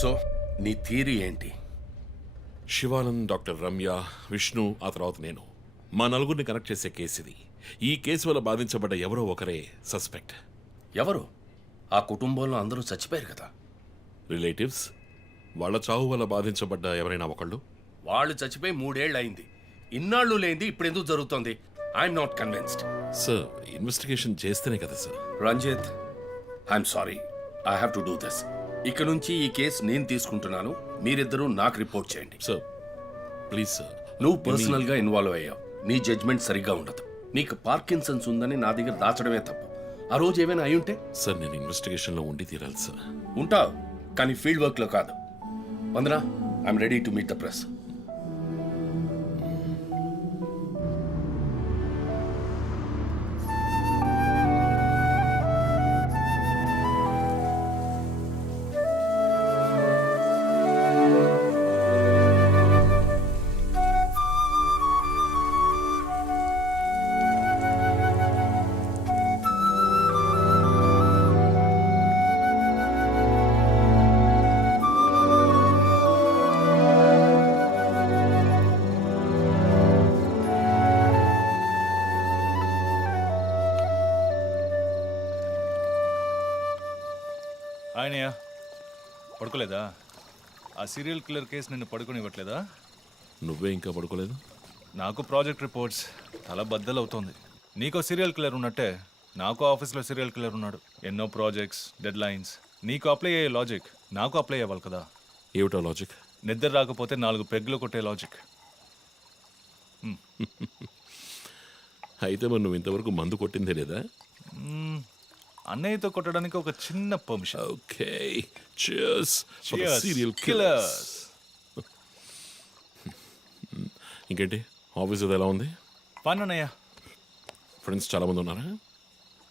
So నీ theory ఏంటి? Shivanand, doctor Ramya, Vishnu, ఆ తర్వాత నేను, మా నలుగురిని కనెక్ట్ చేసే కేసు ఇది. ఈ కేసు వల్ల బాధించబడ్డ ఎవరో ఒకరే సస్పెక్ట్. ఎవరు? ఆ కుటుంబంలో అందరూ చచ్చిపోయారు కదా. రిలేటివ్స్. వాళ్ళ చావు వల్ల బాధించబడ్డ ఎవరైనా ఒకళ్ళు. వాళ్ళు చచ్చిపోయి 3 ఏళ్ళు అయింది. ఇన్నాళ్ళు లేనిది ఇప్పుడు ఎందుకు జరుగుతోంది? I'm not convinced. Sir, investigation చేస్తేనే కదా సార్. Ranjit, I'm sorry, I have to do this. ఇక నుంచి ఈ కేసు నేను తీసుకుంటున్నాను. మీరిద్దరూ నాకు రిపోర్ట్ చేయండి. Sir please sir. నువ్వు పర్సనల్ గా ఇన్వాల్వ్ అయ్యావు. నీ జడ్జ్మెంట్ సరిగ్గా ఉండదు. నీకు పార్కిన్సన్స్ ఉందని నా దగ్గర దాచడమే తప్పు. ఆ రోజు ఏమైనా అయి ఉంటే? సార్, నేను ఇన్వెస్టిగేషన్లో ఉండి తీరాలి సార్. ఉంటావు, కానీ ఫీల్డ్ వర్క్ లో కాదు. Vandana, I'm ready to meet the press. ఆయనయ్య పడుకోలేదా? ఆ సీరియల్ కిల్లర్ కేసు నిన్ను పడుకోనివ్వట్లేదా? నువ్వే ఇంకా పడుకోలేదు? నాకు ప్రాజెక్ట్ రిపోర్ట్స్ తల బద్దలవుతోంది. నీకో సీరియల్ కిల్లర్ ఉన్నట్టే నాకు ఆఫీస్లో సీరియల్ కిల్లర్ ఉన్నాడు. ఎన్నో ప్రాజెక్ట్స్, డెడ్ లైన్స్. నీకు అప్లై అయ్యే లాజిక్ నాకు అప్లై అవ్వాలి కదా. ఏమిటో లాజిక్? నిద్ర రాకపోతే 4 పెగ్గులు కొట్టే లాజిక్. అయితే మరి నువ్వు ఇంతవరకు మందు కొట్టిందే లేదా? అన్నయ్యతో కొట్టడానికి ఒక చిన్న permission. Okay, cheers for the Cheers, serial killers. killers. ఇంకేంటి, ఆఫీస్ అది ఎలా ఉంది? ఫన్ అన్నయ్య. ఫ్రెండ్స్ చాలా మంది ఉన్నారా?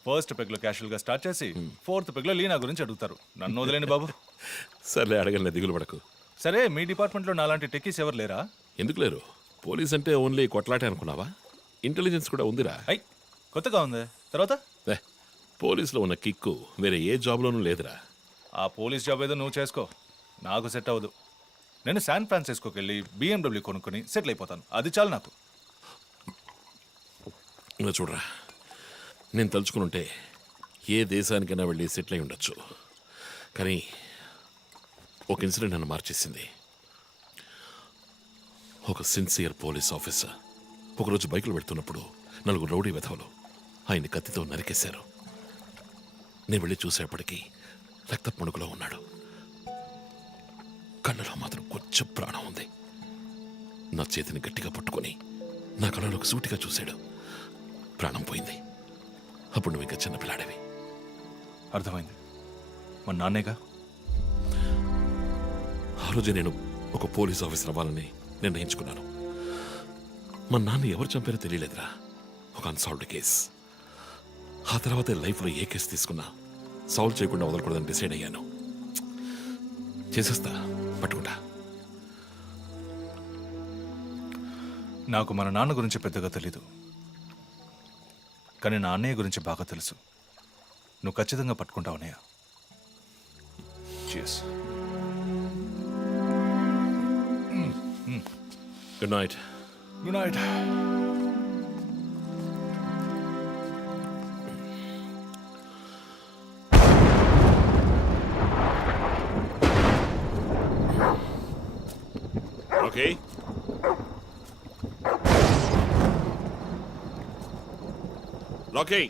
ఫస్ట్ పెగ్లో క్యాషువల్గా స్టార్ట్ చేసి 4th పెగ్లో లీనా గురించి అడుగుతారు. నన్ను వదిలేండి బాబు. సర్లే, అడగలే, దిగులు పడకు. సరే, మీ డిపార్ట్మెంట్లో నాలాంటి టెక్కీస్ ఎవరు లేరా? ఎందుకు లేరు? పోలీస్ అంటే ఓన్లీ కొట్లాటే అనుకున్నావా? ఇంటెలిజెన్స్ కూడా ఉందిరా. అయ్, కొత్తగా ఉంది. తర్వాత పోలీసులో ఉన్న కిక్కు వేరే ఏ జాబ్లోనూ లేదురా. ఆ పోలీస్ జాబ్ ఏదో నువ్వు చేసుకో, నాకు సెట్ అవ్వదు. నేను శాన్ ఫ్రాన్సిస్కోకి వెళ్ళి BMW కొనుక్కొని సెటిల్ అయిపోతాను. అది చాలు నాకు. ఇలా చూడరా, నేను తలుచుకునుంటే ఏ దేశానికైనా వెళ్ళి సెటిల్ అయి ఉండొచ్చు. కానీ ఒక ఇన్సిడెంట్ నన్ను మార్చేసింది. ఒక సిన్సియర్ పోలీస్ ఆఫీసర్ ఒకరోజు బైకులు పెడుతున్నప్పుడు 4 రౌడీ వెధవలు ఆయన్ని కత్తితో నరికేశారు. నేను వెళ్ళి చూసేపటికి రక్తపు మణుకులో ఉన్నాడు. కళ్ళలో మాత్రం కొంచెం ప్రాణం ఉంది. నా చేతిని గట్టిగా పట్టుకొని నా కళ్ళలోకి సూటిగా చూశాడు. ప్రాణం పోయింది. అప్పుడు నువ్వు ఇంకా చిన్నపిల్లాడేవి. అర్థమైంది. మా నాన్నేగా. ఆ రోజే నేను ఒక పోలీస్ ఆఫీసర్ అవ్వాలని నిర్ణయించుకున్నాను. మా నాన్న ఎవరు చంపారో తెలియలేదురా. ఒక అన్సాల్వ్డ్ కేస్. ఆ తర్వాతే లైఫ్లో ఏ కేసు తీసుకున్నా సాల్వ్ చేయకుండా వదలకూడదని డిసైడ్ అయ్యాను. చేసేస్తా, పట్టుకుంటా. నాకు మన నాన్న గురించి పెద్దగా తెలీదు, కానీ నా అన్నయ్య గురించి బాగా తెలుసు. నువ్వు ఖచ్చితంగా పట్టుకుంటావు అన్నయ్య. Cheers. Good night. Good night. Okay. Rocky.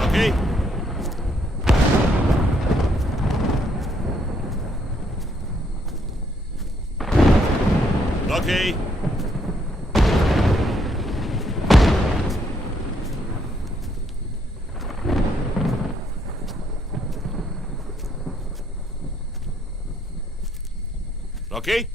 Rocky. Rocky. Rocky?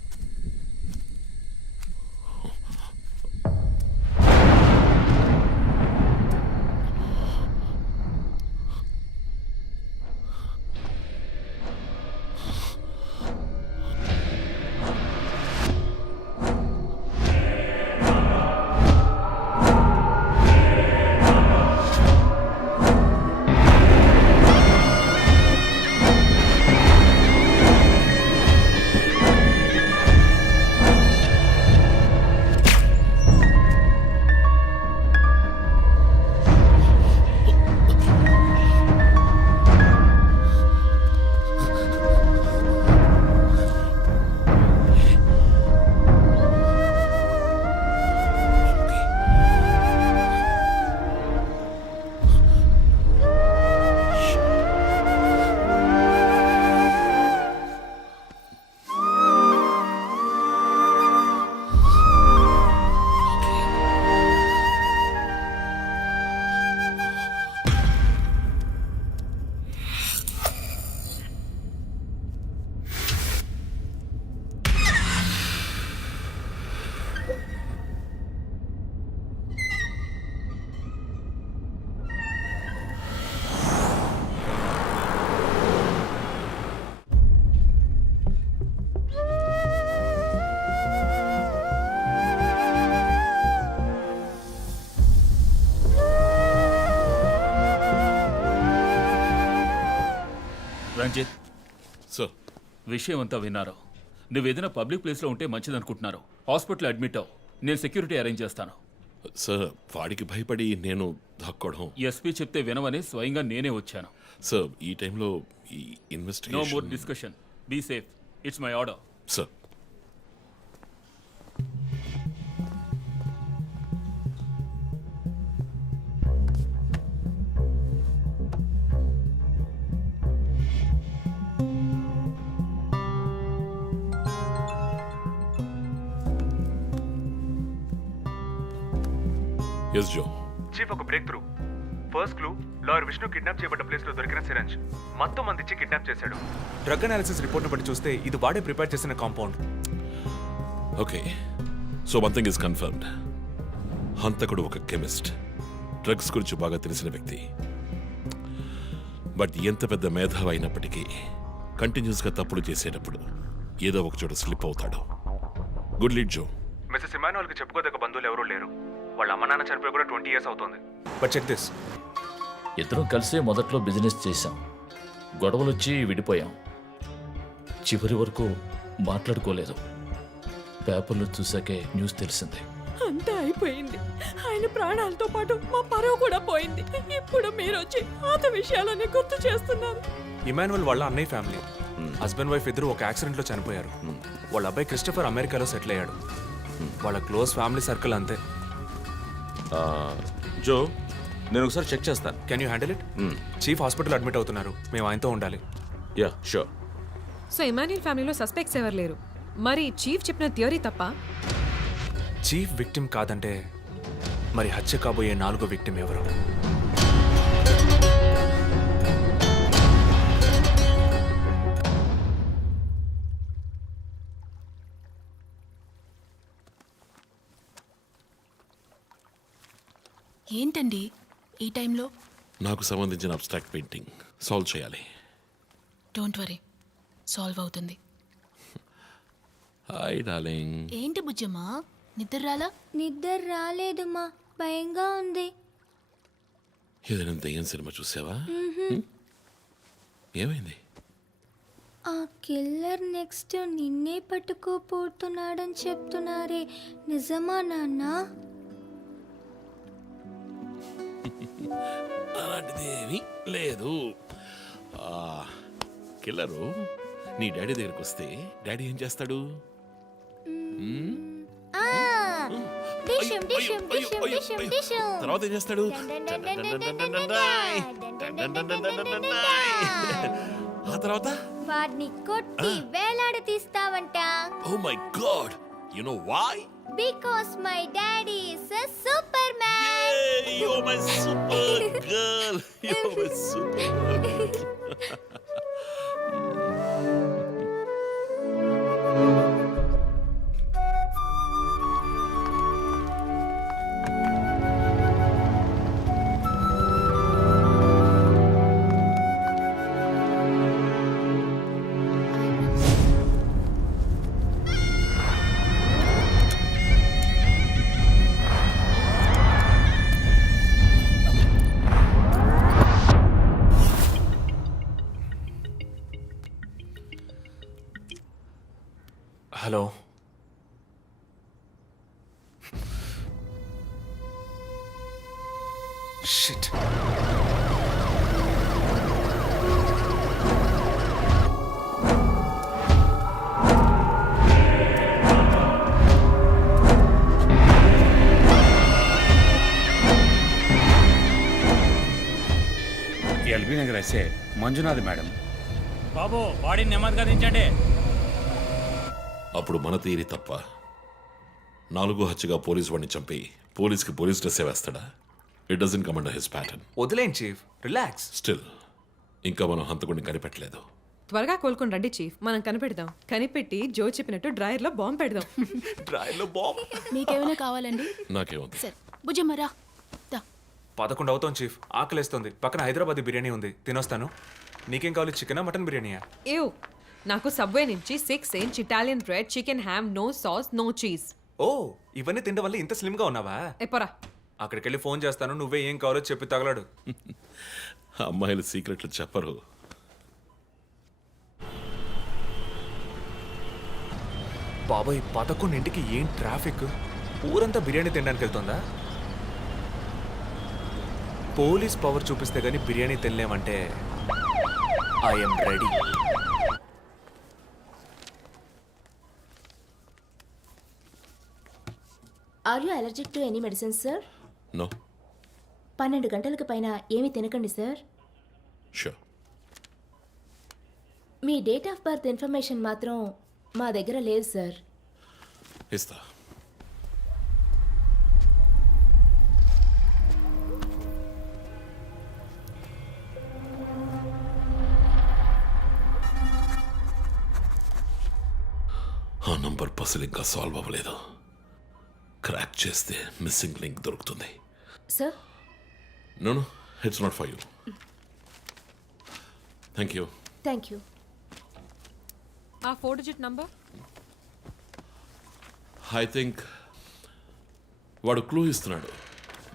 Ranjit, sir విషయం అంతా విన్నారు. నువ్వేదైనా పబ్లిక్ ప్లేస్లో ఉంటే మంచిదనుకుంటున్నారు. హాస్పిటల్ అడ్మిట్ అవ్వు. నేను సెక్యూరిటీ అరేంజ్ చేస్తాను. సార్ వాడికి భయపడి నేను దాక్కోవడం. ఎస్పీ చెప్తే వినవని స్వయంగా నేనే వచ్చాను. సార్ ఈ టైంలో ఈ no more investigation. Discussion. Be safe. It's my order. Sir yes Joe. Chief ఒక breakthrough. First clue lawyer Vishnu kidnap చేయబడ్డ ప్లేస్ లో దొరికిన సిరంజ్ మొత్తం మంది ఇచ్చి కిడ్నాప్ చేశాడు. డ్రగ్ అనాలిసిస్ రిపోర్ట్ బట్టి చూస్తే ఇది వాడే ప్రిపేర్ చేసిన compound. Okay, so one thing is confirmed. హంతకుడు ఒక కెమిస్ట్, డ్రగ్స్ గురించి బాగా తెలిసిన వ్యక్తి. బట్ ఎంత పెద్ద మేధావి అయినప్పటికీ కంటిన్యూస్గా తప్పులు చేసేటప్పుడు ఏదో ఒక చోట స్లిప్ అవుతాడు. గుడ్ లీడ్ జో. మిస్సెస్ ఇమానువల్ కి చెప్పుకోదగ్గ బంధువులు ఎవరూ లేరు. వాళ్ళ అమ్మ నాన్న చనిపోయి కూడా 20 years అవుతుంది. But check this. ఇద్దరం కలిసే మొదట్లో బిజినెస్ చేశాం. గొడవలు వచ్చి విడిపోయాం. చివరి వరకు మాట్లాడుకోలేదు. పేపర్లో చూసాకే న్యూస్ తెలిసింది. అంతా అయిపోయింది. ఆయన ప్రాణాలతో పాటు మా పరువు కూడా పోయింది. ఇప్పుడు మీరు వచ్చి పాత విషయాలన్నీ గుర్తు చేస్తున్నారు. ఇమానువల్ వాళ్ళ అన్నయ్య ఫ్యామిలీ హస్బెండ్ వైఫ్ ఇద్దరు ఒక యాక్సిడెంట్ లో చనిపోయారు. వాళ్ళ అబ్బాయి క్రిస్టఫర్ అమెరికాలో సెటిల్ అయ్యాడు. వాళ్ళ క్లోజ్ ఫ్యామిలీ సర్కిల్ అంతే. జో, నేను ఒకసారి చెక్ చేస్తాను. Can you handle it? Chief hospital admit అవుతున్నారు. మేము ఆయనతో ఉండాలి. Yeah sure. సో ఇమాన్యుల్ ఫ్యామిలీలో సస్పెక్ట్స్ ఎవరు లేరు. మరి చీఫ్ చెప్పిన థియరీ తప్ప? చీఫ్ విక్టిమ్ కాదంటే మరి హత్య కాబోయే 4వ విక్టిమ్ ఎవరు? ఏంటండి ఈ టైంలో? నాకు సంబంధించిన అబ్స్ట్రాక్ట్ పెయింటింగ్ సాల్వ్ చేయాలి. డోంట్ వరీ, సాల్వ్ అవుతుంది. Hi darling. ఏంటి బుజ్జమ్మా, నిద్ర రాలా? నిద్ర రాలేదు మా, భయంగా ఉంది. ఏదైనా దెయ్యం సినిమా చూసావా? ఏమైంది? ఆ కిల్లర్ నెక్స్ట్ నిన్నే పట్టుకోపోతున్నాడని చెప్తున్నారే, నిజమా నాన్న? అలాంటిదేమీ లేదు. కిల్లరు నీ డాడీ దగ్గరికి వస్తే డాడీ ఏం చేస్తాడు? డిషుమ్ డిషుమ్ డిషుమ్ డిషుమ్ డిషుమ్. తర్వాత ఏం చేస్తాడు? ఆ తర్వాత వాడిని కొట్టి వేలాడ తీస్తావంట. Oh my god, you know why? Because my daddy is a superman. You're my super girl. You're my super girl. Hello. Shit. LB Nagar SA Manjunath madam. బాబు బాడీని నెమ్మదిగా దించండి. అప్పుడు మన తీరి తప్ప 4వ హత్యగా పోలీసు వాడిని చంపి పోలీస్కి పోలీస్ డ్రెస్ వేస్తాడా? It doesn't come under his pattern. వదిలేండి చీఫ్, రిలాక్స్. స్టిల్ ఇంకా మనం హంతకుడిని కనిపెట్టలేదు. త్వరగా కోలుకొని రండి చీఫ్, మనం కనిపెడదాం. కనిపెట్టి జో చెప్పినట్టు డ్రాయర్లో బాంబు పెడదాం. డ్రైవ్లో బాంబ్. మీకేమైనా కావాలండి? నాకేముంది? సరే బుజ్జమ్మ రా. దా. 11 అవుతాం చీఫ్. ఆకలేస్తుంది. పక్కన హైదరాబాద్ బిర్యానీ ఉంది, తినొస్తాను. నీకేం కావాలి, చికెనా మటన్ బిర్యానీయా? ఏవ్, నాకు సబ్వే నుంచి 6 inch Italian bread, chicken ham, no sauce, no cheese. Oh, ఇవన్నీ తినడం వల్ల ఇంత స్లిమ్గా ఉన్నావా? ఎప్పరా. అక్కడికి వెళ్ళి ఫోన్ చేస్తాను, నువ్వే ఏం కావాలో చెప్పి తగలాడు. అమ్మాయిలు సీక్రెట్లు చెప్పరు. బాబాయ్ 11ంటికి ఏం ట్రాఫిక్? ఊరంతా బిర్యానీ తినడానికి వెళ్తుందా? పోలీస్ పవర్ చూపిస్తే గానీ బిర్యానీ తినలేమంటే I'm ready. Are you allergic to any medicines sir? No 12 గంటలకు పైన ఏమీ తినకండి సార్. షూర్. మీ డేట్ ఆఫ్ బర్త్ ఇన్ఫర్మేషన్ మాత్రం మా దగ్గర లేదు సార్. ఇస్తా. ఆ నంబర్ పసిల్ ఇంకా సాల్వ్ అవ్వలేదు. క్రాక్ చేస్తే మిస్సింగ్ లింక్ దొరుకుతుంది. Sir no no, it's not for you. Thank you. Thank you. ఆ 4 డిజిట్ నంబర్ ఐ థింక్ వాడు క్లూ ఇస్తున్నాడు.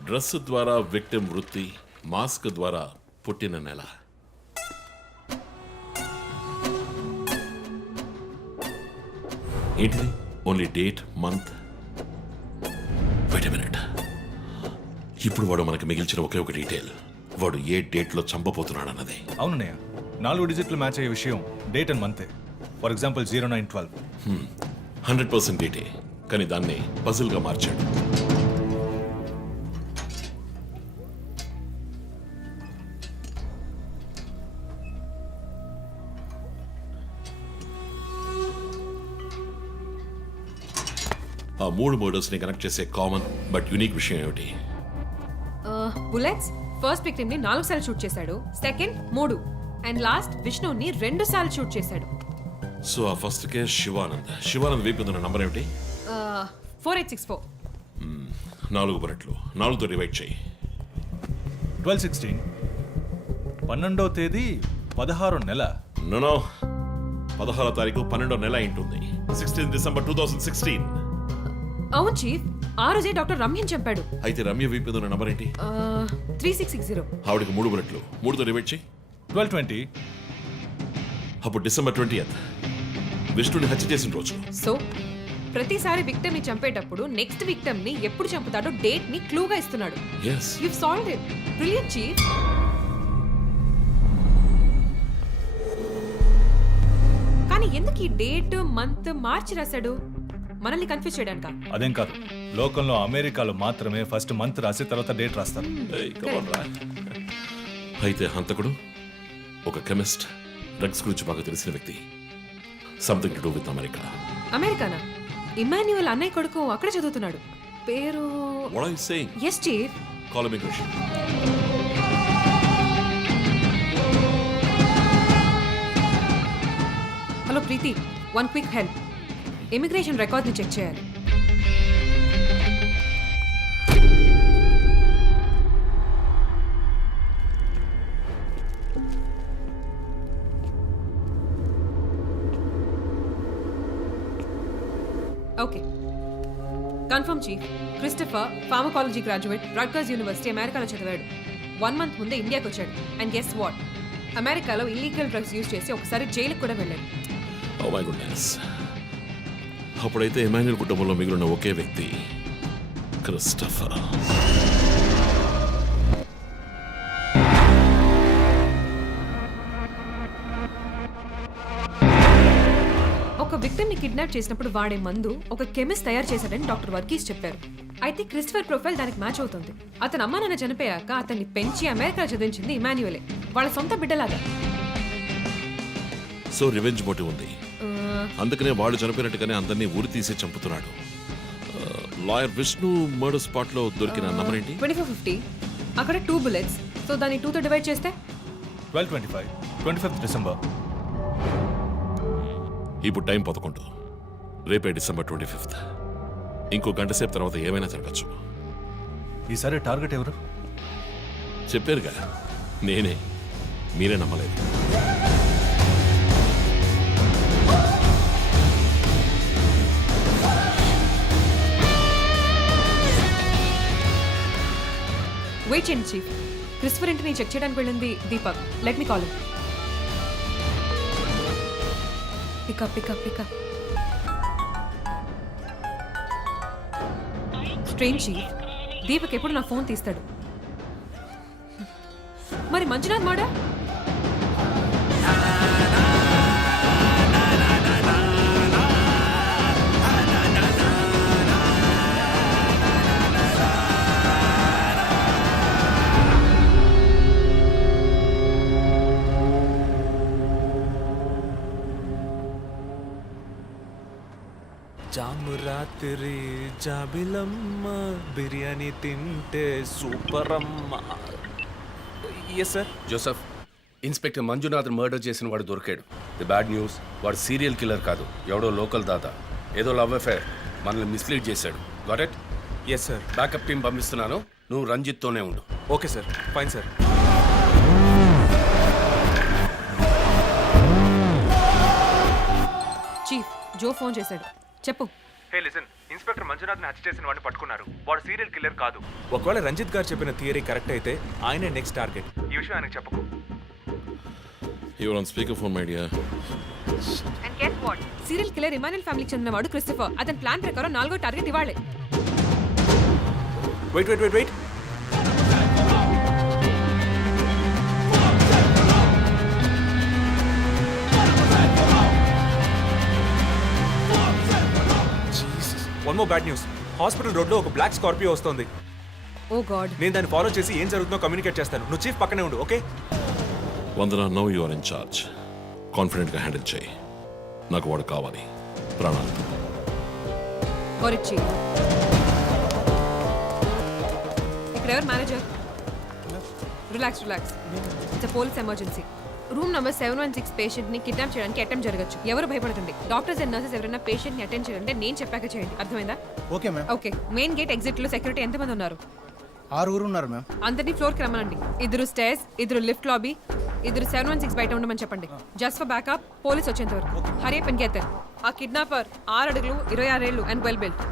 డ్రెస్ ద్వారా విక్టిమ్ వృత్తి, మాస్క్ ద్వారా పుట్టిన నెల. ఏంటిది? Only date, month. Wait a minute. ఇప్పుడు వాడు మనకు మిగిల్చిన ఒకే ఒక డీటెయిల్, వాడు ఏ డేట్లో చంపబోతున్నాడు అన్నది. అవునన్నయ్య, 4 డిజిట్లు మ్యాచ్ అయ్యే విషయం డేట్ అండ్ మంతే. For example 0912. 100% డేటే, కానీ దాన్ని పజిల్గా మార్చాడు. ఆ 3 మర్డర్స్ని కనెక్ట్ చేసే కామన్ బట్ యూనిక్ విషయం ఏమిటి? బుల్లెట్స్ ఫస్ట్ విక్టిమ్ ని 4 సార్లు షూట్ చేశాడు, సెకండ్ 3, అండ్ లాస్ట్ విష్ణుని 2 సార్లు షూట్ చేశాడు. సో ఆ ఫస్ట్ కేస్ శివానంద్ వీపు ఉన్న నంబర్ ఏమిటి? 4864. 4 బుల్లెట్లు, 4తో డివైడ్ చేయి. 12/16. 12వ తేదీ 16వ నెల. నో 16వ తారీఖు 12వ నెల ఉంటుంది. 16 డిసెంబర్ 2016. అవును చీఫ్, ఆ రోజే డాక్టర్ రమ్యని చంపాడు. అయితే రమ్య వీపు ఉన్న నంబర్ ఏంటి? 3660. ఆవిడకి 3 బుల్లెట్లు, 3తో డివైడ్ చేయి. 12/20. అప్పుడు డిసెంబర్ 20th విష్ణుని హత్య చేసిన రోజు. సో ప్రతిసారి విక్టిమ్ ని చంపేటప్పుడు నెక్స్ట్ విక్టిమ్ ని ఎప్పుడు చంపుతాడో డేట్ ని క్లూగా ఇస్తున్నాడు. Yes, you solved it. Brilliant chief. కానీ ఎందుకు ఈ డేట్, మంత్ మార్చి రాశాడు? మనల్ని కన్ఫ్యూజ్ చేయడానికా? అదేం కాదు, లోకంలో అమెరికాలో మాత్రమే ఫస్ట్ మంత్ రాసి తర్వాత డేట్ రాస్తారు. అయితే హంతకుడు ఒక కెమిస్ట్, డ్రగ్స్ గురించి బాగా తెలిసిన వ్యక్తి. Something to do with America. అమెరికానా? ఇమాన్యుయల్ అన్నయ్య కొడుకు అక్కడ చదువుతున్నాడు. పేరు What are you saying? Yes chief. Call immigration. Hello Preethi, 1 quick help. Immigration record ని చెక్ చేయాలి. Okay, confirm chief. Christopher pharmacology graduate, Rutgers university, అమెరికాలో చదివాడు. 1 మంత్ ముందే ఇండియాకి వచ్చాడు. అండ్ గెస్ వాట్, అమెరికాలో ఇల్లీగల్ డ్రగ్స్ యూజ్ చేసి ఒకసారి జైలుకి కూడా వెళ్ళాడు. Oh my goodness. అప్పుడైతే ఎమాన్యుయల్ కుటుంబంలో మిగిలిన ఒకే వ్యక్తి క్రిస్టఫర్. ఒక విక్టిమ్ ని కిడ్నాప్ చేసినప్పుడు వాడే మందు ఒక కెమిస్ట్ తయారు చేశాడని డాక్టర్ వర్గీస్ చెప్పారు. అయితే క్రిస్టఫర్ ప్రొఫైల్ దానికి మ్యాచ్ అవుతుంది. అతను అమ్మా నాన్న చనిపోయాక అతన్ని పెంచి అమెరికా చదివించింది ఇమాన్యుయలే, వాళ్ళ సొంత బిడ్డలాగా. సో రివెంజ్ మోటివ్ ఉంది, అందుకనే వాడు చనిపోయినట్టుగానే అందరినీ ఊరి తీసి చంపుతున్నాడు. లాయర్ విష్ణు మర్డర్ స్పాట్ లో దొరికిన నంబర్ ఏంటి? 2450. అక్కడ 2 బుల్లెట్స్. సో దాన్ని 2తో డివైడ్ చేస్తే 12/25. 25th December. ఇప్పుడు టైం 11. రేపే డిసెంబర్ 25th. ఇంకో గంట సేపు తర్వాత ఏమైనా జరగచ్చు. ఈసారి టార్గెట్ ఎవరు? చెప్పారుగా, నేనే. మీరే నమ్మలేదు. వెయిట్ చేయండి చీఫ్. క్రిస్టఫర్ ఇంటిని చెక్ చేయడానికి వెళ్ళింది Deepak. Let me call. Pick up. Strange chief. Deepak ఎప్పుడు నా ఫోన్ తీస్తాడు. మరి మంజునాథ్ మాడా? జాము రాత్రి జాబిలమ్మ బిర్యానీ తింటే సూపర్ అమ్మ. Yes sir. Joseph, inspector Manjunath murder చేసిన వాడు దొరికాడు. ది బ్యాడ్ న్యూస్, వాడు సీరియల్ కిల్లర్ కాదు, ఎవడో లోకల్ దాత. ఏదో లవ్ అఫేర్, మనల్ని మిస్లీడ్ చేశాడు. Got it? Yes sir. Backup team పంపిస్తున్నాను, నువ్వు రంజిత్తోనే ఉండు. Okay sir, fine sir. Chief, Joe phone చేశాడు. చెప్పు. హే లిసన్, ఇన్స్పెక్టర్ మంజునాథ్ని హత్య చేసిన వాడిని పట్టుకున్నారు. వాడు సీరియల్ కిల్లర్ కాదు. ఒకవేళ రంజిత్ గారు చెప్పిన థియరీ కరెక్ట్ అయితే ఆయనే నెక్స్ట్ టార్గెట్. ఈ విషయం ఆయనకు చెప్పకు. Your on speaker phone my dear. And guess what? Serial killer Emmanuel ఫ్యామిలీకి చెందినవాడు క్రిస్టఫర్. అతని ప్లాన్ ప్రకారం 4వ టార్గెట్ ఇవాళే. Wait wait wait wait. One more bad news. Hospital road లో ఒక బ్లాక్ స్కార్పియో వస్తుంది. Oh god. నేను దాన్ని ఫాలో చేసి ఏం జరుగుతుందో కమ్యూనికేట్ చేస్తాను. నువ్వు చీఫ్ పక్కనే ఉండు, okay? Vandana, no you are in charge. కాన్ఫిడెంట్గా హ్యాండిల్ చేయి. నాకు వాడు కావాలి, ప్రాణాలు. Got chief. ఇక్కడ ఎవరు manager? Relax relax. It's police emergency. Room number 716 patient ని కిడ్నాప్ చేయడానికి అటెంప్ట్ జరగచ్చు. ఎవరు భయపడుతుంది. డాక్టర్స్ అండ్ నర్సెస్ ఎవరైనా పేషెంట్ ని అటెండ్ చేయాలంటే నేను చెప్పాక చేయండి. అర్థమైందా? Okay ma'am. Okay. Main gate exit లో సెక్యూరిటీ ఎంతమంది ఉన్నారు? 6 ఉన్నారు మ్యామ్. అందరినీ ఫ్లోర్ కి రమ్మనండి. 2 స్టేర్స్, 2 లిఫ్ట్ లాబీ, 2 716 బయట ఉండమని చెప్పండి. జస్ట్ ఫర్ బ్యాకప్, పోలీస్ వచ్చేంత వరకు. Hurry up and get there. ఆ కిడ్నాపర్ 6 అడుగులు 26 ఏళ్ళు and well built.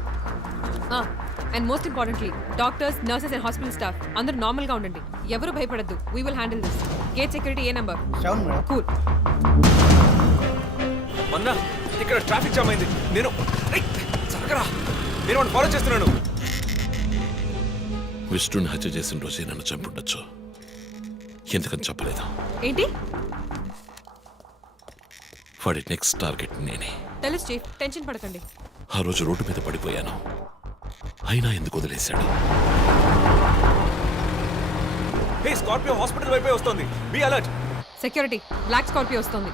And most ఇంపార్టెంట్లీ doctors, nurses and hospital staff అందరూ నార్మల్ గా ఉండండి. ఎవరు భయపడద్దు. We will handle this. Gate security ఏ నెంబర్? 7 మేడం. కూల్. మన్నా, ఇక్కడ ట్రాఫిక్ జామ్ అయింది. నేను చక్కరా, నేను వాడిని ఫాలో చేస్తున్నాను. విష్ణుని హత్య చేసిన రోజే నన్ను చంపుండొచ్చు. ఎందుకని చెప్పలేదు? ఏంటి? వాడి నెక్స్ట్ టార్గెట్ నేనే. తెలుసు చీఫ్, టెన్షన్ పడకండి. ఆ రోజు రోడ్డు మీద పడిపోయాను, అయినా ఎందుకు వదిలేశాడు? హే, స్కార్పియో హాస్పిటల్ వైపే వస్తుంది. Be alert. Security, black Scorpio వస్తుంది.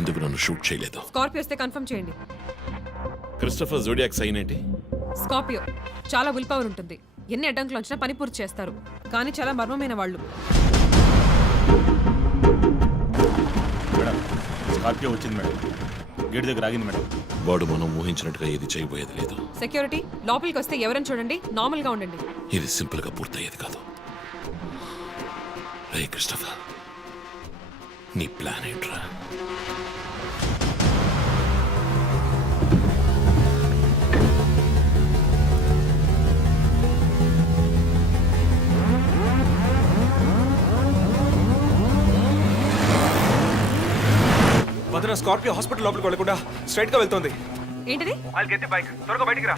ఎందుకు నన్ను షూట్ చేయలేదు? స్కార్పియో వస్తే కన్ఫర్మ్ చేయండి. క్రిస్టఫర్ జోడియాక్ సైన్ ఏంటి? స్కార్పియో చాలా విల్ పవర్ ఉంటుంది. ఎన్ని అడ్డంకులు వచ్చినా పని పూర్తి చేస్తారు. కానీ చాలా మర్మమైన వాళ్ళు. మేడం, స్కార్పియో వచ్చింది మేడం. గేట్ దగ్గర ఆగింది మేడం. వాడు మనం ఊహించినట్టుగా ఏది చేయబోయేది లేదు. సెక్యూరిటీ, లోపలికి వస్తే ఎవరైనా చూడండి, నార్మల్ గా ఉండండి. ఇది సింపుల్ గా పూర్తయ్యేది కాదు. రే క్రిస్టఫర్, నీ ప్లాన్ ఏంట్రా? వదన, స్కార్పియో హాస్పిటల్ లోపలికి వెళ్ళకుండా స్ట్రైట్ గా వెళ్తుంది. ఏంటిది? వాళ్ళకి ఎత్తి బైక్, త్వరగా బయటికి రా.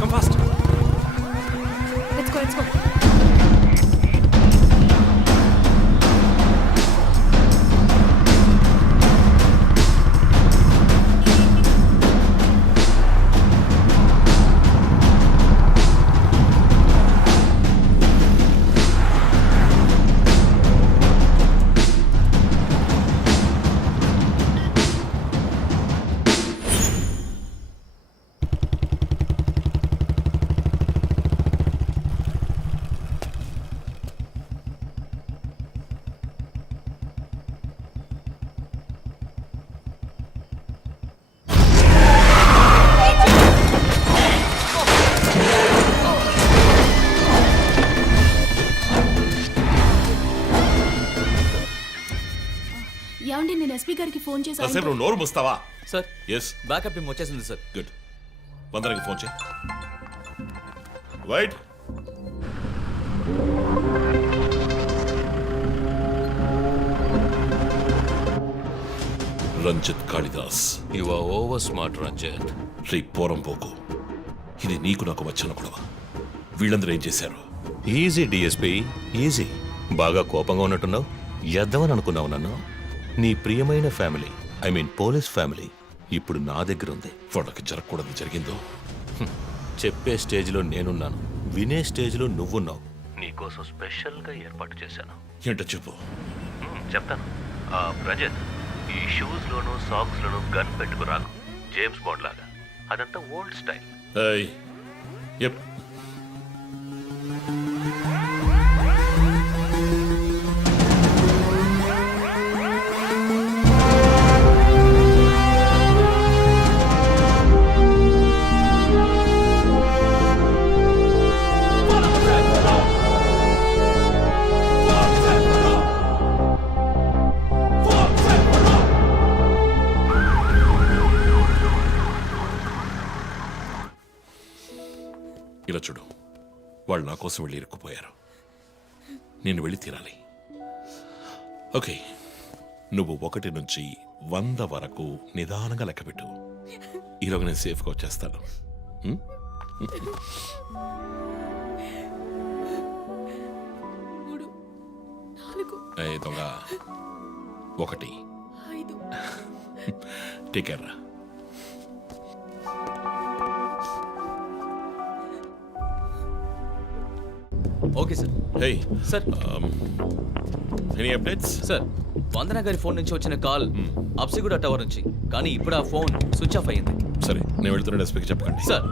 Come fast. Let's go, let's go. ఏమండి, నేను ఎస్పీ గారికి ఫోన్ చేశాను. కాసేపు నువ్వు నోరు మూస్తావా? సార్, ఎస్, బ్యాకప్ టీం వచ్చేసింది సార్. గుడ్. వందనకి ఫోన్ చేయి. Wait, Ranjith Kalidas. You are over smart Ranjith. రీ పోరం పోకు. ఇది నీకు నాకు వచ్చిన గొడవ. వీళ్ళందరూ ఏం చేశారు? Easy DSP, easy. బాగా కోపంగా ఉన్నట్టున్నావు. ఎద్దవని అనుకున్నావు నన్ను. నీ ప్రియమైన family, I mean police family ఇప్పుడు నా దగ్గర ఉంది. వాళ్ళకి జరగకూడదు జరిగిందో. చెప్పే స్టేజ్లో నేనున్నాను, వినే స్టేజ్లో నువ్వున్నావు. నీకోసం స్పెషల్గా ఏర్పాటు చేశాను. ఏంటో చెప్పు. చెప్తాను. రజత్, ఈ షూస్లోనూ సాక్స్లోనూ గన్ పెట్టుకురాకు, జేమ్స్ బాండ్ లాగా. అదంతా ఓల్డ్ స్టైల్. ఏయ్, ఎప్. ఇలా చూడు, వాళ్ళు నా కోసం వెళ్ళి ఇరుక్కుపోయారు. నేను వెళ్ళి తీరాలి. ఓకే, నువ్వు 1 నుంచి 100 వరకు నిదానంగా లెక్కపెట్టు. ఈలోగా నేను సేఫ్గా వచ్చేస్తాను. దొంగ 1 టేక్ కేర్ రా. Okay sir. Hey sir. Any updates? Sir, Vandana గారి ఫోన్ నుంచి వచ్చిన కాల్ అప్సిగూడ టవర్ నుంచి, కానీ ఇప్పుడు ఆ ఫోన్ స్విచ్ ఆఫ్ అయ్యింది. సరే, నేను వెళ్తున్న ఎస్పీకి చెప్పకండి. సార్.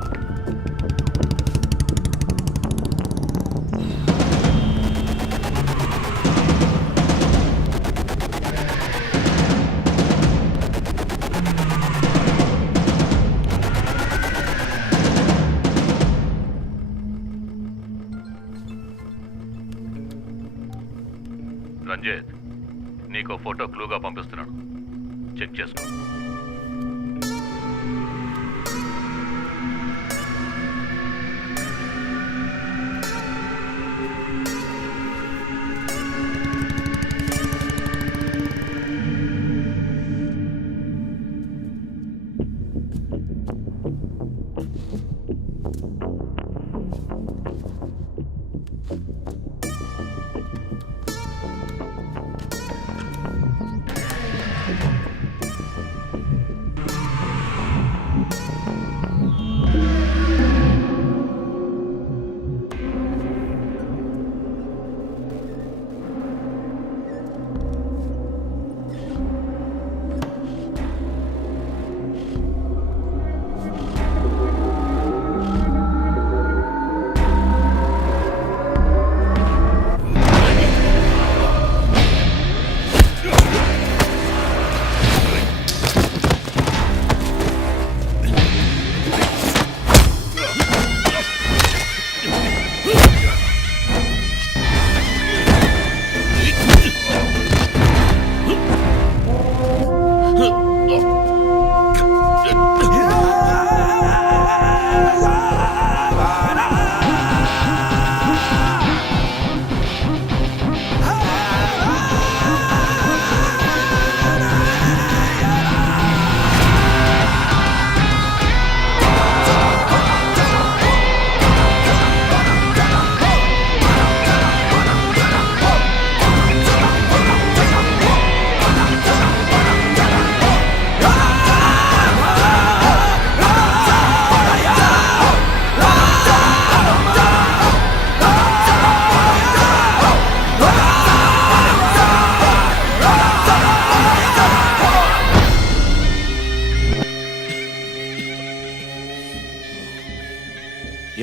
రంజిత్, నీకో ఫోటో క్లూగా పంపిస్తున్నాను, చెక్ చేసుకో.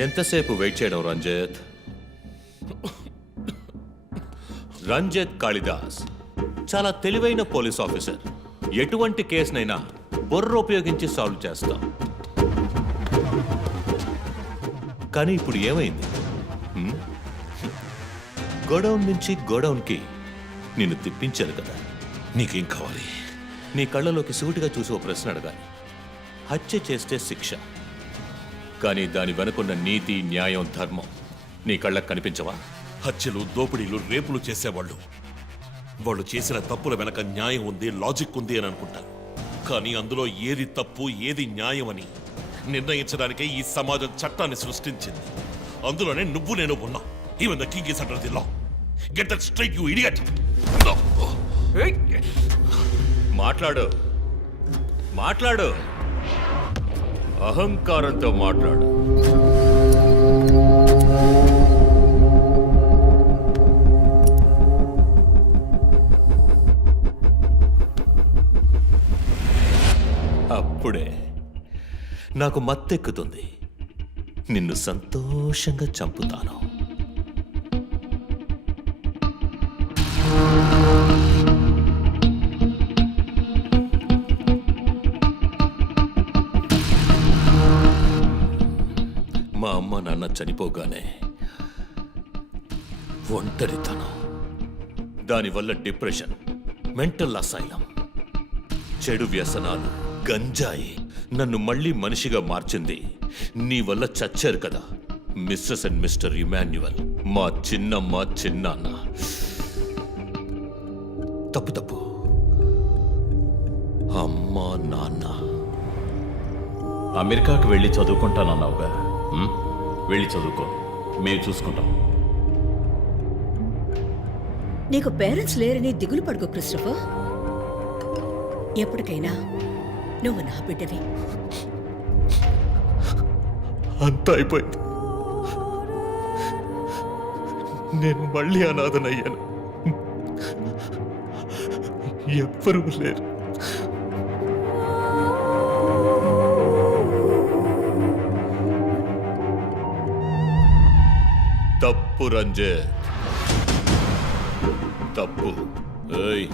ఎంతసేపు వెయిట్ చేయడం రంజిత్? రంజిత్ కాళిదాస్ చాలా తెలివైన పోలీస్ ఆఫీసర్. ఎటువంటి కేసునైనా బుర్ర ఉపయోగించి సాల్వ్ చేస్తాం. కానీ ఇప్పుడు ఏమైంది? గోడౌన్ నుంచి గోడౌన్కి నిన్ను తిప్పించాను కదా. నీకేం కావాలి? నీ కళ్ళలోకి సూటిగా చూసి ఓ ప్రశ్న అడగాలి. హత్య చేస్తే శిక్ష, కానీ దాని వెనుకున్న నీతి, న్యాయం, ధర్మం నీ కళ్ళకు కనిపించవా? హత్యలు, దోపిడీలు, రేపులు చేసేవాళ్ళు వాళ్ళు చేసిన తప్పుల వెనక న్యాయం ఉంది, లాజిక్ ఉంది అని అనుకుంటారు. కానీ అందులో ఏది తప్పు ఏది న్యాయమని నిర్ణయించడానికే ఈ సమాజం చట్టాన్ని సృష్టించింది. అందులోనే నువ్వు నేను ఉన్నా. Even the king is under the law. Get that straight you idiot. మాట్లాడు, మాట్లాడు, అహంకారంతో మాట్లాడు. అప్పుడే నాకు మత్తెక్కుతుంది. నిన్ను సంతోషంగా చంపుతాను. మా అమ్మ నాన్న చనిపోగానే ఒంటరితనం, దానివల్ల డిప్రెషన్, మెంటల్ అసైలం, చెడు వ్యసనాలు, గంజాయి నన్ను మళ్ళీ మనిషిగా మార్చింది. నీ వల్ల చచ్చారు కదా మిస్సెస్ అండ్ మిస్టర్ ఇమాన్యువల్, మా చిన్నమ్మ చిన్నాన్న. తప్పు తప్పు, అమ్మా నాన్న. అమెరికాకు వెళ్ళి చదువుకుంటానన్నావుగా, వెళ్ళి చదువుకో, మేము చూసుకుంటాం. నీకు పేరెంట్స్ లేరని దిగులు పడుకో క్రిస్టఫర్. ఎప్పటికైనా నువ్వు నా బిడ్డవి. అంతా అయిపోయింది. నేను మళ్ళీ అనాథనయ్యాను. ఎవ్వరూ లేరు. తప్పు రంజిత్, తప్పు. ఏయ్,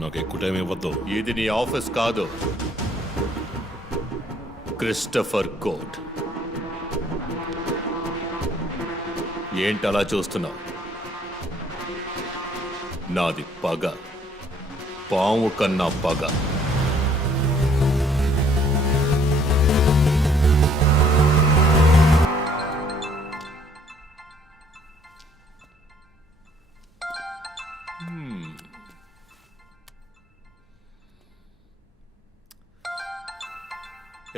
నాకు ఎక్కువ టైం ఇవ్వద్దు. ఇది నీ ఆఫీస్ కాదు, క్రిస్టఫర్ కోర్ట్. ఏంటలా చూస్తున్నావు? నాది పగ, పాము కన్నా పగ.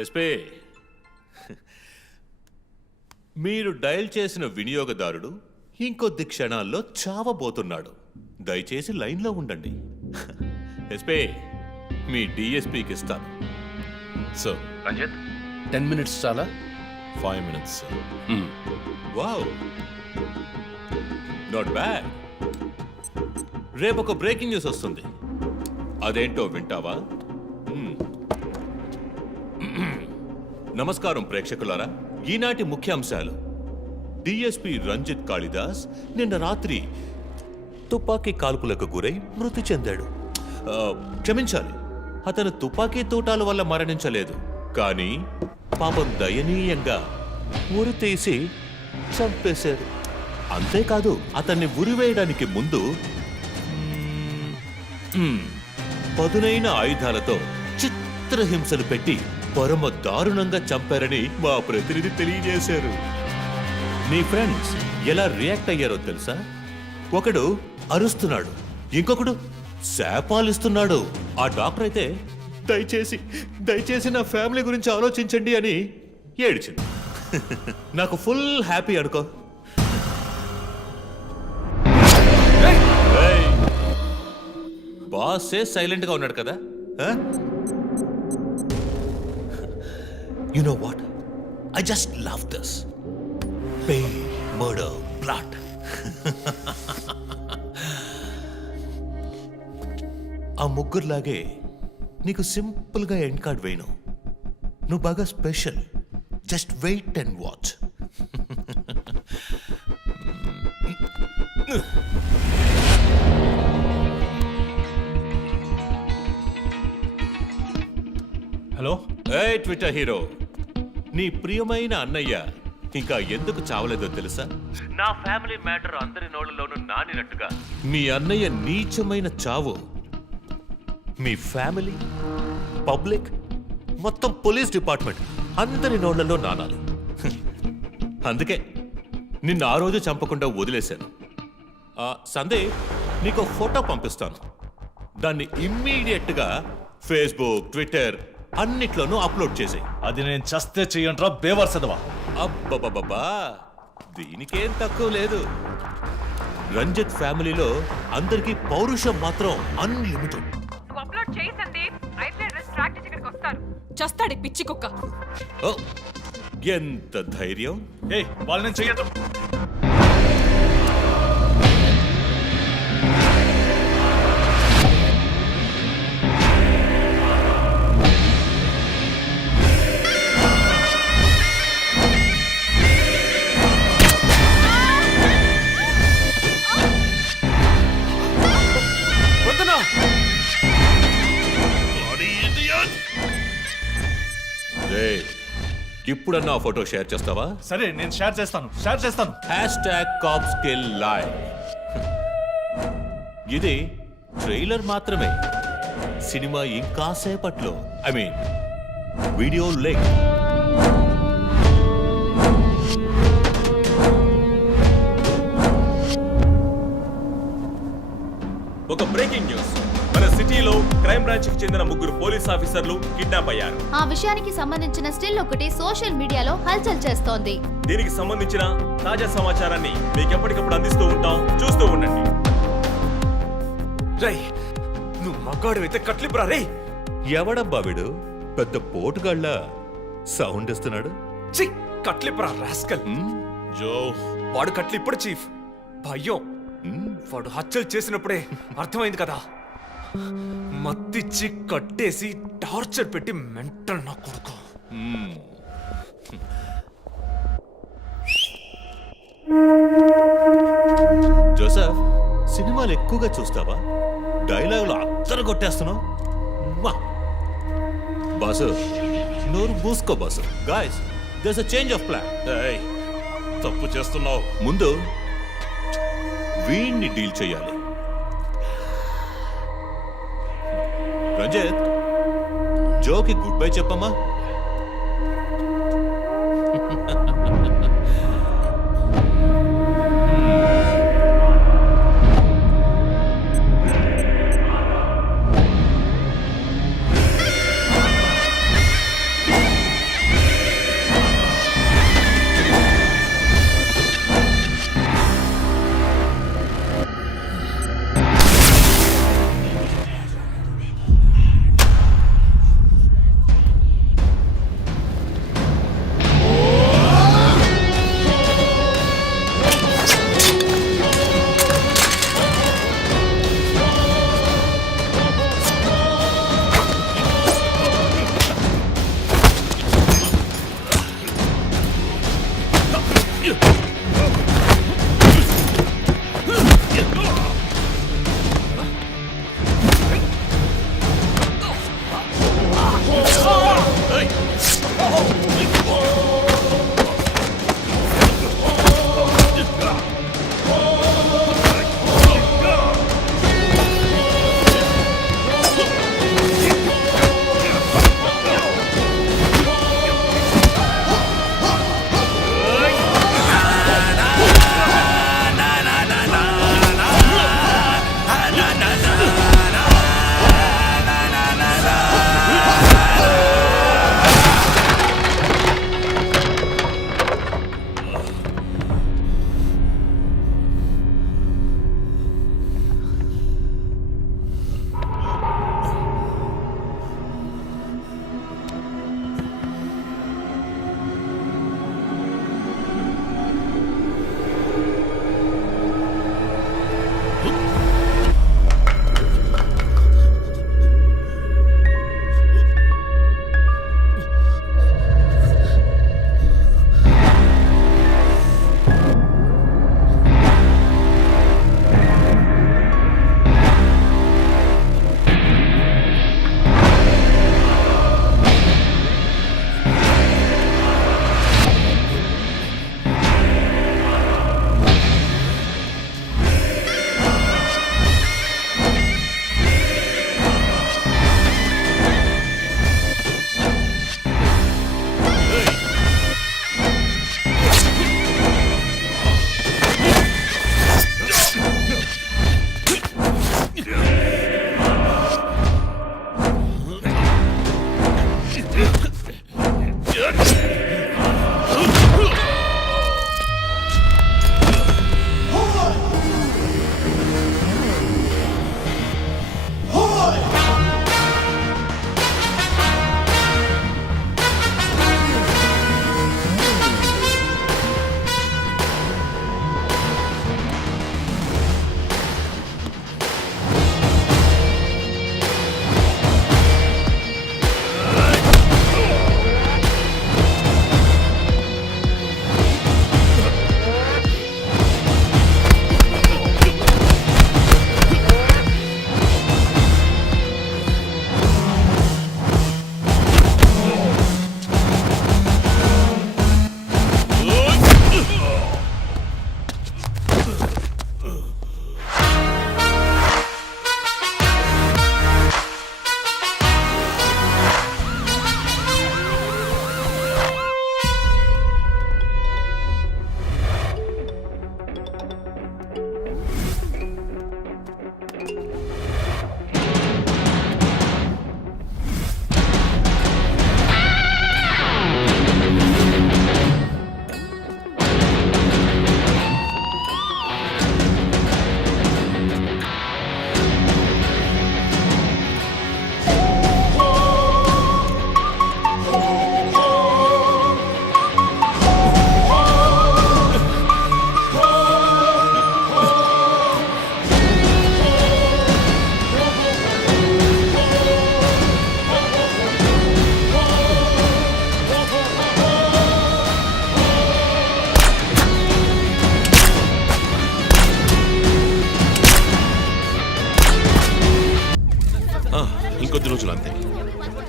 ఎస్పీ, మీరు డయల్ చేసిన వినియోగదారుడు ఇంకొద్ది క్షణాల్లో చావబోతున్నాడు. దయచేసి లైన్లో ఉండండి. ఎస్పీ, మీ డిఎస్పీకి ఇస్తాను. సార్ రంజిత్, 10 minutes చాలా? 5 minutes, sir. Wow, not bad. రేపు ఒక బ్రేకింగ్ న్యూస్ వస్తుంది. అదేంటో వింటావా? నమస్కారం ప్రేక్షకులారా. ఈనాటి ముఖ్యాంశాలు. డిఎస్పీ రంజిత్ కాళిదాస్ నిన్న రాత్రి తుపాకీ కాల్పులకు గురై మృతి చెందాడు. క్షమించాలి, అతను తుపాకీ తూటాల వల్ల మరణించలేదు, కానీ పాపం దయనీయంగా ఉరి తీసి చంపేశారు. అంతేకాదు, అతన్ని ఉరివేయడానికి ముందు పదునైన ఆయుధాలతో చిత్రహింసలు పెట్టి పరమ దారుణంగా చంపారని మా ప్రతినిధి తెలియజేశారు. మీ ఫ్రెండ్స్ ఎలా రియాక్ట్ అయ్యారో తెలుసా? ఒకడు అరుస్తున్నాడు, ఇంకొకడు శాపాలిస్తున్నాడు. ఆ డాక్టర్ అయితే దయచేసి నా ఫ్యామిలీ గురించి ఆలోచించండి అని ఏడ్చింది. నాకు ఫుల్ హ్యాపీ అనుకో. బాసే సైలెంట్గా ఉన్నాడు కదా. You know what? I just love this. Pain, murder, blood. ఆ ముగ్గురులాగే నీకు సింపుల్గా ఎండ్ కార్డ్ వేయను. నువ్వు బాగా special. Just wait and watch. Hello. ఏ ట్విట్టర్ హీరో, నీ ప్రియమైన అన్నయ్య ఇంకా ఎందుకు చావలేదో తెలుసా? నా ఫ్యామిలీ మ్యాటర్ అందరి నోళ్లలోనూ నానినట్టుగా మీ అన్నయ్య నీచమైన చావు మీ ఫ్యామిలీ, పబ్లిక్, మొత్తం పోలీస్ డిపార్ట్మెంట్ అందరి నోళ్లలో నానాలి. అందుకే నిన్ను ఆ రోజు చంపకుండా వదిలేశాను. సందే, నీకు ఫోటో పంపిస్తాను. దాన్ని ఇమ్మీడియట్గా ఫేస్బుక్, ట్విట్టర్ అన్నిట్లోనూ అప్లోడ్ చేసాయి. అది నేను చస్తే చెయ్యంట్రా బేవర్సదవా. అబ్బబ్బబ్బా, దీనికేం తక్కువ లేదు. రంజిత్ ఫ్యామిలీలో అందరికీ పౌరుషం మాత్రం అన్లిమిటెడ్. నువ్వు అప్లోడ్ చేయి సందీప్, అయితే అడ్రస్ ట్రాక్ చేసి ఇక్కడికి వస్తారు. చస్తాడి పిచ్చి కుక్క. ఓ, ఎంత ధైర్యం! ఏయ్ వాళ్ళని చెయ్యదు. రేయ్, ఇప్పుడన్నా ఆ ఫోటో షేర్ చేస్తావా? సరే నేను షేర్ చేస్తాను. #CopsKillLive. ఇది ట్రైలర్ మాత్రమే. సినిమా ఇంకా సేపట్లో, ఐ మీన్ వీడియో లింక్. ఒక బ్రేకింగ్ న్యూస్. మన సిటీలో క్రైమ్ బ్రాంచ్ కి చెందిన 3 పోలీస్ ఆఫీసర్లు కిడ్నాప్ అయ్యారు. ఆ విషయానికి సంబంధించిన స్టిల్ ఒకటి సోషల్ మీడియాలో హల్చల్ చేస్తోంది. దీనికి సంబంధించిన తాజా సమాచారాన్ని మీకు ఎప్పటికప్పుడు అందిస్తూ ఉంటాం, చూస్తూ ఉండండి. రై నువ్వు మగాడు అయితే కట్లిపురా రే. ఎవడబ్బా వీడు పెద్ద పోటుగాళ్ళ సౌండ్ ఇస్తున్నాడు? చి కట్లిపురా రాస్కల్. జో, వాడు కట్లిప్పుడు చీఫ్. భయం. వాడు హత్యలు చేసినప్పుడే అర్థమైంది కదా. మత్తిచ్చి కట్టేసి టార్చర్ పెట్టి మెంటల్ నా కొడుకు. జోసెఫ్, సినిమాలు ఎక్కువగా చూస్తావా? డైలాగులు అత్తరు కొట్టేస్తున్నావు. బాసు, నోరు మూసుకో boss. Guys, there's a change of plan. తప్పు చేస్తున్నావు. ముందు వీణ్ణి డీల్ చేయాలి. రంజిత్, జోకి గుడ్ బై చెప్పమ్మా.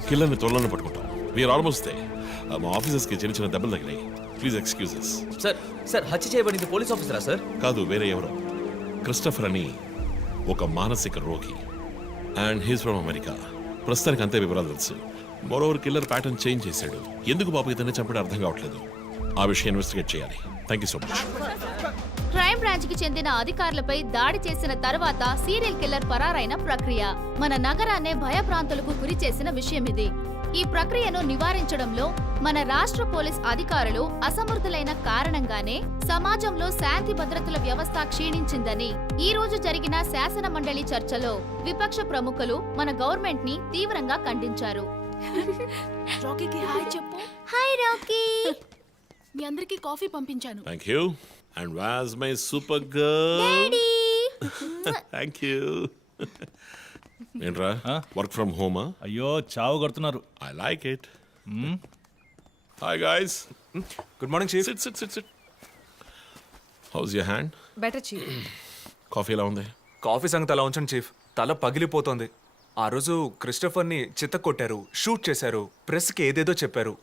కిల్లర్ని త్వరలోనే పట్టుకుంటాం వీఆర్ ఆల్మోస్ట్ మా ఆఫీసర్స్కి చిన్న చిన్న దెబ్బలు తగిలాయి ప్లీజ్ ఎక్స్క్యూజెస్. సార్ హత్య చేయబడింది పోలీస్ ఆఫీసరా సార్? కాదు, వేరే ఎవరో. క్రిస్టఫర్ అని ఒక మానసిక రోగి అండ్ హీస్ ఫ్రమ్ అమెరికా. ప్రస్తుతానికి అంతే వివరాలు తెలుసు. మరోవర్ కిల్లర్ ప్యాటర్న్ చేంజ్ చేశాడు. ఎందుకు పాప ఇతన్ని చంపడం అర్థం కావట్లేదు. ఆ విషయం ఇన్వెస్టిగేట్ చేయాలి. Thank you so much. Crime branch కి చెందిన అధికారులపై దాడి చేసిన తర్వాత సీరియల్ కిల్లర్ పరారైన ప్రక్రియ మన నగరాన్నే భయభ్రాంతులకు గురి చేసిన విషయం ఇది. ఈ ప్రక్రియను నివారించడంలో మన రాష్ట్ర పోలీస్ అధికారులు అసమర్థులైన కారణంగానే సమాజంలో శాంతి భద్రతల వ్యవస్థ క్షీణించిందని ఈ రోజు జరిగిన శాసన మండలి చర్చలో విపక్ష ప్రముఖులు మన గవర్నమెంట్ ని తీవ్రంగా ఖండించారు. రాకీకి హాయ్ చెప్పు. Hi Rocky. మీ అందరికీ కాఫీ పంపించాను. Thank you. And was my super girl. Thank you. ఏంట్రా వర్క్ ఫ్రమ్ హోమా? అయ్యో చావు కొడుతున్నారు. I like it. Hi guys. Good morning chief. Sit sit sit sit. How's your hand? Better chief. Coffee ఎలా ఉంది? కాఫీ సంగతి అలా ఉంచండి చీఫ్. తల పగిలిపోతోంది. ఆ రోజు క్రిస్టఫర్ని చిత్త కొట్టారు, షూట్ చేశారు, ప్రెస్కి ఏదేదో చెప్పారు.